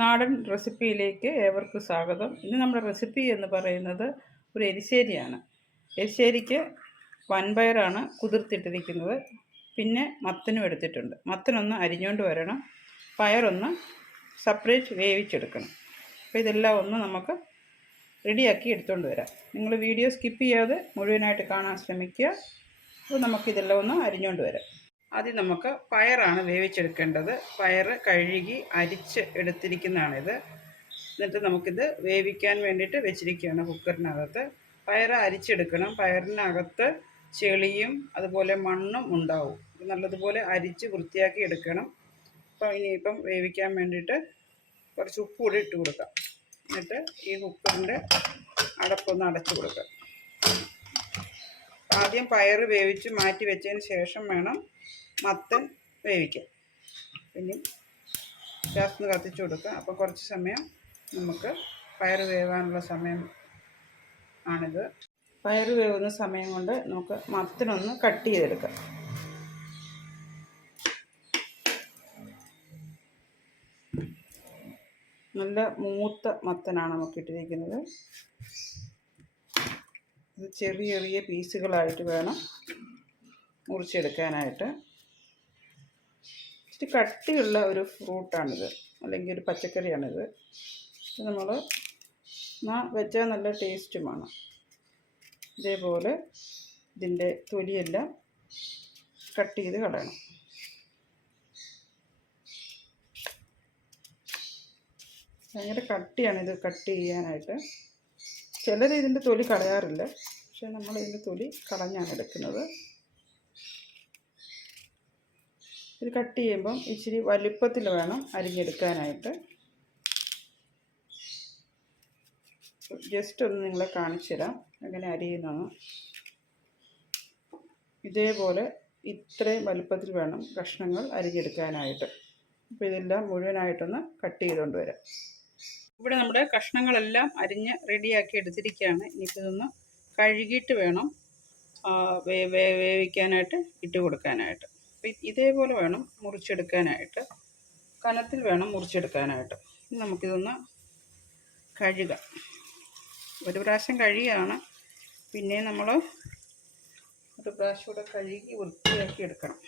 നാടൻ റെസിപ്പിയിലേക്ക് ഏവർക്കും സ്വാഗതം. ഇന്ന് നമ്മുടെ റെസിപ്പി എന്ന് പറയുന്നത് ഒരു എരിശ്ശേരിയാണ്. എരിശ്ശേരിക്ക് വൻപയറാണ് കുതിർത്തിട്ടിരിക്കുന്നത്. പിന്നെ മത്തനും എടുത്തിട്ടുണ്ട്. മത്തനൊന്ന് അരിഞ്ഞുകൊണ്ട് വരണം, പയറൊന്ന് സെപ്പറേറ്റ് വേവിച്ചെടുക്കണം. അപ്പോൾ ഇതെല്ലാം ഒന്ന് നമുക്ക് റെഡിയാക്കി എടുത്തുകൊണ്ട് വരാം. നിങ്ങൾ വീഡിയോ സ്കിപ്പ് ചെയ്യാതെ മുഴുവനായിട്ട് കാണാൻ ശ്രമിക്കുക. അപ്പോൾ നമുക്കിതെല്ലാം ഒന്ന് അരിഞ്ഞുകൊണ്ട് വരാം. ആദ്യം നമുക്ക് പയറാണ് വേവിച്ചെടുക്കേണ്ടത്. പയർ കഴുകി അരിച്ച് എടുത്തിരിക്കുന്നതാണിത്. എന്നിട്ട് നമുക്കിത് വേവിക്കാൻ വേണ്ടിയിട്ട് വെച്ചിരിക്കുകയാണ് കുക്കറിനകത്ത്. പയർ അരിച്ചെടുക്കണം. പയറിനകത്ത് ചെളിയും അതുപോലെ മണ്ണും ഉണ്ടാവും. നല്ലതുപോലെ അരിച്ച് വൃത്തിയാക്കി എടുക്കണം. അപ്പോൾ ഇനിയിപ്പം വേവിക്കാൻ വേണ്ടിയിട്ട് കുറച്ച് ഉപ്പ് കൂടി ഇട്ട് കൊടുക്കാം. എന്നിട്ട് ഈ കുക്കറിൻ്റെ അടപ്പൊന്ന് അടച്ചു കൊടുക്കാം. ആദ്യം പയർ വേവിച്ച് മാറ്റി വെച്ചതിന് ശേഷം വേണം മത്തൻ വേവിക്കാം. പിന്നെ ഗ്യാസ് കത്തിച്ചു കൊടുക്കുക. അപ്പോൾ കുറച്ച് സമയം നമുക്ക് പയർ വേവാനുള്ള സമയം ആണിത്. പയർ വേവുന്ന സമയം കൊണ്ട് നമുക്ക് മത്തനൊന്ന് കട്ട് ചെയ്തെടുക്കാം. നല്ല മൂത്ത മത്തനാണ് നമുക്ക് ഇട്ടിരിക്കുന്നത്. ഇത് ചെറിയ ചെറിയ പീസുകളായിട്ട് വേണം മുറിച്ചെടുക്കാനായിട്ട്. ഇച്ചിരി കട്ടിയുള്ള ഒരു ഫ്രൂട്ടാണിത്, അല്ലെങ്കിൽ ഒരു പച്ചക്കറിയാണിത്. നമ്മൾ വെച്ചാൽ നല്ല ടേസ്റ്റുമാണ്. ഇതേപോലെ ഇതിൻ്റെ തൊലിയെല്ലാം കട്ട് ചെയ്ത് കളയണം. ഭയങ്കര കട്ടിയാണിത് കട്ട് ചെയ്യാനായിട്ട്. ചിലർ ഇതിൻ്റെ തൊലി കളയാറില്ല, പക്ഷേ നമ്മൾ ഇതിൻ്റെ തൊലി കളഞ്ഞാണ് എടുക്കുന്നത്. ഇത് കട്ട് ചെയ്യുമ്പം ഇച്ചിരി വലുപ്പത്തിൽ വേണം അരിഞ്ഞെടുക്കാനായിട്ട്. ജസ്റ്റ് ഒന്ന് നിങ്ങളെ കാണിച്ചു തരാം എങ്ങനെ അരിയുന്നതാണ്. ഇതേപോലെ ഇത്രയും വലുപ്പത്തിൽ വേണം കഷ്ണങ്ങൾ അരിഞ്ഞെടുക്കാനായിട്ട്. അപ്പോൾ ഇതെല്ലാം മുഴുവനായിട്ടൊന്ന് കട്ട് ചെയ്തുകൊണ്ട് വരാം. ഇവിടെ നമ്മുടെ കഷ്ണങ്ങളെല്ലാം അരിഞ്ഞ് റെഡിയാക്കി എടുത്തിരിക്കുകയാണ്. ഇനിയിപ്പോൾ ഇതൊന്ന് കഴുകിയിട്ട് വേണം വേവിക്കാനായിട്ട് ഇട്ട് കൊടുക്കാനായിട്ട്. അപ്പോൾ ഇതേപോലെ വേണം മുറിച്ചെടുക്കാനായിട്ട്, കനത്തിൽ വേണം മുറിച്ചെടുക്കാനായിട്ട്. ഇനി നമുക്കിതൊന്ന് കഴുകാം. ഒരു പ്രാവശ്യം കഴുകിയാണ്, പിന്നെ നമ്മൾ ഒരു പ്രാവശ്യം കൂടെ കഴുകി വൃത്തിയാക്കി എടുക്കണം.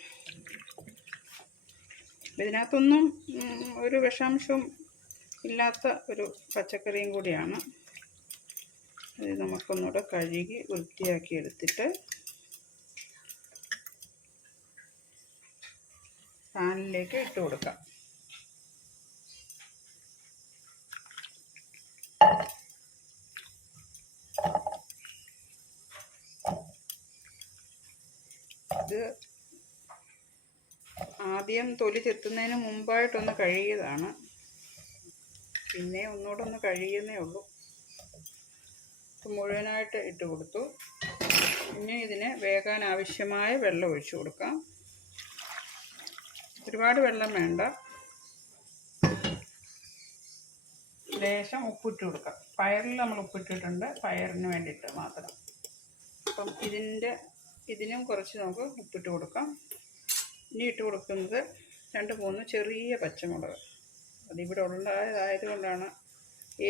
ഇതിനകത്തൊന്നും ഒരു വിഷാംശവും ഇല്ലാത്ത ഒരു പച്ചക്കറിയും കൂടിയാണ്. ഇത് നമുക്കൊന്നുകൂടെ കഴുകി വൃത്തിയാക്കി എടുത്തിട്ട് പാനിലേക്ക് ഇട്ട് കൊടുക്കാം. ഇത് ആദ്യം തൊലി ചെത്തുന്നതിന് മുമ്പായിട്ടൊന്ന് കഴുകിയതാണ്. പിന്നെ ഒന്നുകൂടെ ഒന്ന് കഴുകുന്നേ ഉള്ളൂ. മുഴുവനായിട്ട് ഇട്ട് കൊടുത്തു. പിന്നെ ഇതിന് വേകാൻ ആവശ്യമായ വെള്ളം ഒഴിച്ചു കൊടുക്കാം. ഒരുപാട് വെള്ളം വേണ്ട, ലേശം ഉപ്പിട്ട് കൊടുക്കാം. പയറിൽ നമ്മൾ ഉപ്പിട്ടിട്ടുണ്ട്, പയറിന് വേണ്ടിയിട്ട് മാത്രം. അപ്പം ഇതിനും കുറച്ച് നമുക്ക് ഉപ്പിട്ട് കൊടുക്കാം. ഇനി ഇട്ട് കൊടുക്കുന്നത് 2-3 ചെറിയ പച്ചമുളക്. അതിവിടെ ഉള്ളതായതുകൊണ്ടാണ്.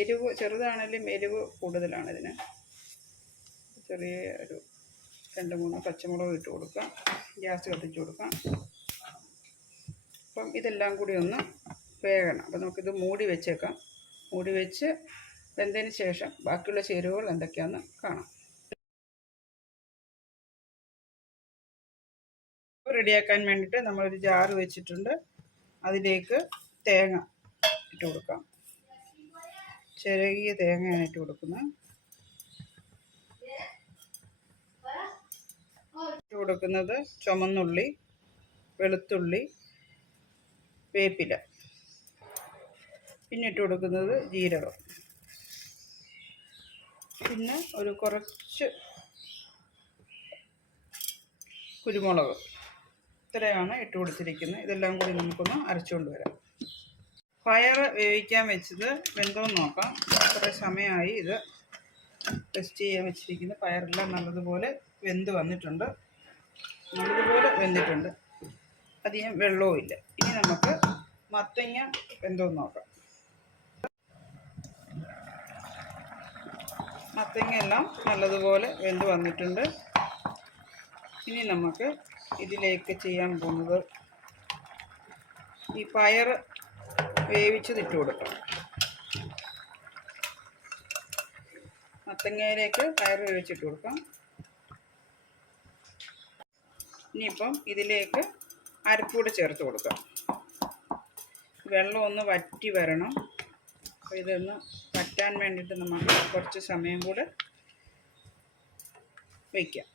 എരിവ് ചെറുതാണെങ്കിലും എരിവ് കൂടുതലാണ് ഇതിന്. ചെറിയ ഒരു 2-3 പച്ചമുളക് ഇട്ട് കൊടുക്കാം. ഗ്യാസ് കത്തിച്ച് കൊടുക്കാം. അപ്പം ഇതെല്ലാം കൂടി ഒന്ന് വേകണം. അപ്പം നമുക്കിത് മൂടി വെച്ചേക്കാം. മൂടി വെച്ച് വെന്തതിന് ശേഷം ബാക്കിയുള്ള ചേരുവകൾ എന്തൊക്കെയാണെന്ന് കാണാം. റെഡിയാക്കാൻ വേണ്ടിയിട്ട് നമ്മളൊരു ജാറ് വെച്ചിട്ടുണ്ട്. അതിലേക്ക് തേങ്ങ ഇട്ട് കൊടുക്കാം. ചെറിയ തേങ്ങയാണ് ഇട്ട് കൊടുക്കുന്നത്. ഇട്ട് കൊടുക്കുന്നത് ചുമന്നുള്ളി, വെളുത്തുള്ളി, വേപ്പില. പിന്നെ ഇട്ട് കൊടുക്കുന്നത് ജീരകം. പിന്നെ ഒരു കുറച്ച് കുരുമുളക്. ഇത്രയാണ് ഇട്ട് കൊടുത്തിരിക്കുന്നത്. ഇതെല്ലാം കൂടി നമുക്കൊന്ന് അരച്ചുകൊണ്ട് വരാം. പയർ വേവിക്കാൻ വെച്ചത് വെന്തോന്ന് നോക്കാം. കുറേ സമയമായി ഇത് ടെസ്റ്റ് ചെയ്യാൻ വെച്ചിരിക്കുന്ന. പയറെല്ലാം നല്ലതുപോലെ വെന്ത് വന്നിട്ടുണ്ട്. നല്ലതുപോലെ വെന്തിട്ടുണ്ട്. അധികം വെള്ളവും ഇല്ല. ഇനി നമുക്ക് മത്തങ്ങ വെന്തോന്ന് നോക്കാം. മത്തങ്ങയെല്ലാം നല്ലതുപോലെ വെന്ത് വന്നിട്ടുണ്ട്. ഇനി നമുക്ക് ഇതിലേക്ക് ചെയ്യാൻ പോകുന്നത് ഈ പയർ വേവിച്ചതിട്ട് കൊടുക്കാം. മത്തങ്ങയിലേക്ക് പയർ വേവിച്ചിട്ട് കൊടുക്കാം. ഇനിയിപ്പം ഇതിലേക്ക് അരപ്പൂടെ ചേർത്ത് കൊടുക്കാം. വെള്ളം ഒന്ന് വറ്റി വരണം. അപ്പോൾ ഇതൊന്ന് വറ്റാൻ വേണ്ടിയിട്ട് നമുക്ക് കുറച്ച് സമയം കൂടെ വയ്ക്കാം.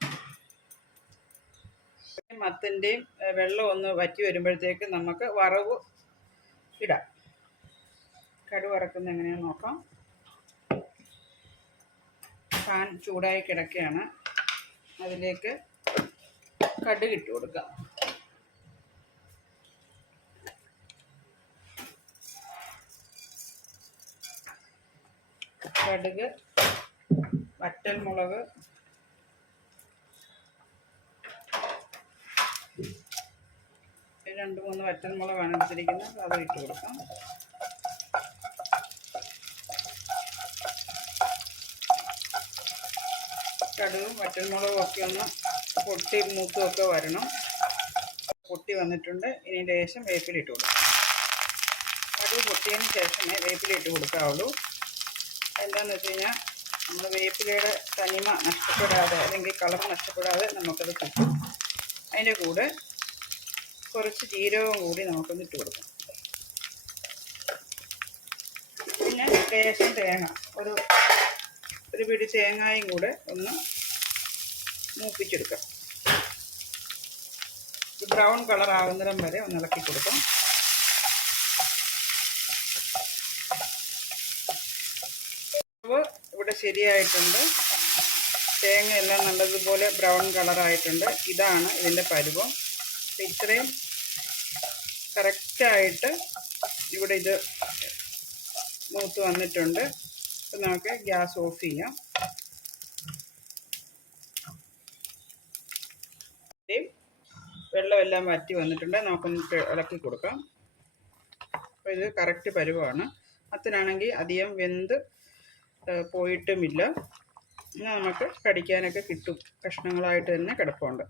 മത്തൻ്റെയും വെള്ളം ഒന്ന് വറ്റി വരുമ്പോഴത്തേക്ക് നമുക്ക് വറവ് ഇടാം. കടുക് വറക്കുന്നത് എങ്ങനെയാണെന്ന് നോക്കാം. പാൻ ചൂടായി കിടക്കുകയാണ്. അതിലേക്ക് കടുക് ഇട്ട് കൊടുക്കാം. കടുക്, വറ്റൽമുളക്, രണ്ട് മൂന്ന് വറ്റൽമുളകാണ് എടുത്തിരിക്കുന്നത്. അത് ഇട്ട് കൊടുക്കാം. കടുകും വറ്റൽമുളകും ഒക്കെ ഒന്ന് പൊട്ടി മൂത്തുമൊക്കെ വരണം. പൊട്ടി വന്നിട്ടുണ്ട്. ഇനി ലേശം വേപ്പിലിട്ട് കൊടുക്കാം. കടുക് പൊട്ടിയതിന് ശേഷമേ വേപ്പിലിട്ട് കൊടുക്കാവുള്ളൂ. എന്താണെന്ന് വെച്ച് കഴിഞ്ഞാൽ നമ്മൾ വേപ്പിലയുടെ തനിമ നഷ്ടപ്പെടാതെ അല്ലെങ്കിൽ കളർ നഷ്ടപ്പെടാതെ നമുക്കത് കിട്ടും. അതിൻ്റെ കൂടെ കുറച്ച് ജീരകവും കൂടി നമുക്കൊന്ന് ഇട്ട് കൊടുക്കാം. പിന്നെ ലേശം തേങ്ങ, ഒരു പിടി തേങ്ങയും കൂടെ ഒന്ന് മൂപ്പിച്ചെടുക്കാം. ബ്രൗൺ കളർ ആകുന്നിടം വരെ ഒന്ന് ഇളക്കി കൊടുക്കാം. ഇവിടെ ശരിയായിട്ടുണ്ട്. തേങ്ങ എല്ലാം നല്ലതുപോലെ ബ്രൗൺ കളറായിട്ടുണ്ട്. ഇതാണ് ഇതിൻ്റെ പരുവം. ഇത്രയും കറക്റ്റായിട്ട് ഇവിടെ ഇത് മൂത്ത് വന്നിട്ടുണ്ട്. അപ്പം നമുക്ക് ഗ്യാസ് ഓഫ് ചെയ്യാം. വെള്ളമെല്ലാം വറ്റി വന്നിട്ടുണ്ട്. നമുക്കൊന്ന് ഇളക്കി കൊടുക്കാം. അപ്പോൾ ഇത് കറക്റ്റ് പരുവമാണ്. മത്തനാണെങ്കിൽ അധികം വെന്ത് പോയിട്ടുമില്ല. എന്നാൽ നമുക്ക് കടിക്കാനൊക്കെ കിട്ടും. കഷ്ണങ്ങളായിട്ട് തന്നെ കിടപ്പുണ്ട്.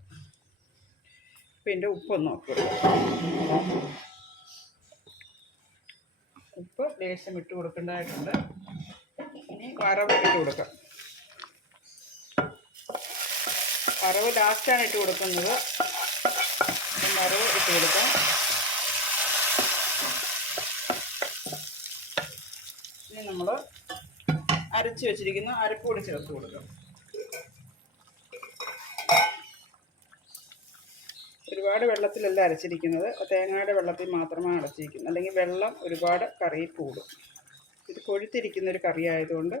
പിന്നെ ഉപ്പൊന്ന് നോക്കി ഉപ്പ് ലേശം ഇട്ട് കൊടുക്കേണ്ടതായിട്ടുണ്ട്. ഇനി വറവ് ഇട്ട് കൊടുക്കാം. വറവ് ലാസ്റ്റാണ് ഇട്ട് കൊടുക്കുന്നത്. വറവ് ഇട്ട് കൊടുക്കാം. ഇനി നമ്മൾ അരച്ച് വെച്ചിരിക്കുന്ന അരപ്പൂടി ചേർത്ത് കൊടുക്കാം. ഒരുപാട് വെള്ളത്തിലല്ല അരച്ചിരിക്കുന്നത്. തേങ്ങയുടെ വെള്ളത്തിൽ മാത്രമാണ് അരച്ചിരിക്കുന്നത്. അല്ലെങ്കിൽ വെള്ളം ഒരുപാട് കറി കൂടും. ഇത് കൊഴുത്തിരിക്കുന്നൊരു കറി ആയതുകൊണ്ട്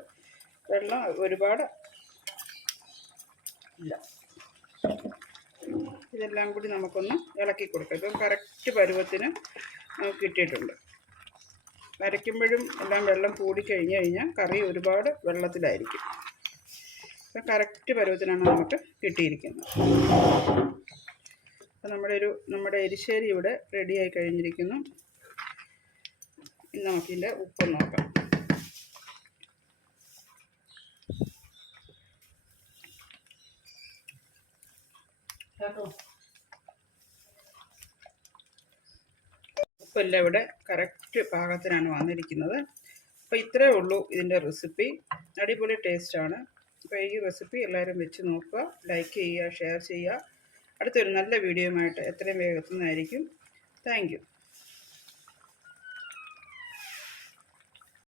വെള്ളം ഒരുപാട് ഇല്ല. ഇതെല്ലാം കൂടി നമുക്കൊന്ന് ഇളക്കി കൊടുക്കാം. ഇപ്പം കറക്റ്റ് പരുവത്തിന് നമുക്ക് കിട്ടിയിട്ടുണ്ട്. അരയ്ക്കുമ്പോഴും എല്ലാം വെള്ളം കൂടിക്കഴിഞ്ഞ് കഴിഞ്ഞാൽ കറി ഒരുപാട് വെള്ളത്തിലായിരിക്കും. അപ്പം കറക്റ്റ് പരുവത്തിനാണ് നമുക്ക് കിട്ടിയിരിക്കുന്നത്. അപ്പം നമ്മുടെ എരിശ്ശേരി ഇവിടെ റെഡിയായി കഴിഞ്ഞിരിക്കുന്നു. ഇനി നമുക്കിതിൻ്റെ ഉപ്പ് നോക്കാം. ഉപ്പെല്ലാം ഇവിടെ കറക്റ്റ് പാകത്തിനാണ് വന്നിരിക്കുന്നത്. അപ്പോൾ ഇത്രയേ ഉള്ളൂ ഇതിൻ്റെ റെസിപ്പി. അടിപൊളി ടേസ്റ്റാണ്. അപ്പോൾ ഈ റെസിപ്പി എല്ലാവരും വെച്ച് നോക്കുക, ലൈക്ക് ചെയ്യുക, ഷെയർ ചെയ്യുക. അടുത്തൊരു നല്ല വീഡിയോയുമായിട്ട് എത്രയും വേഗം എത്തുന്നതായിരിക്കും. Thank you.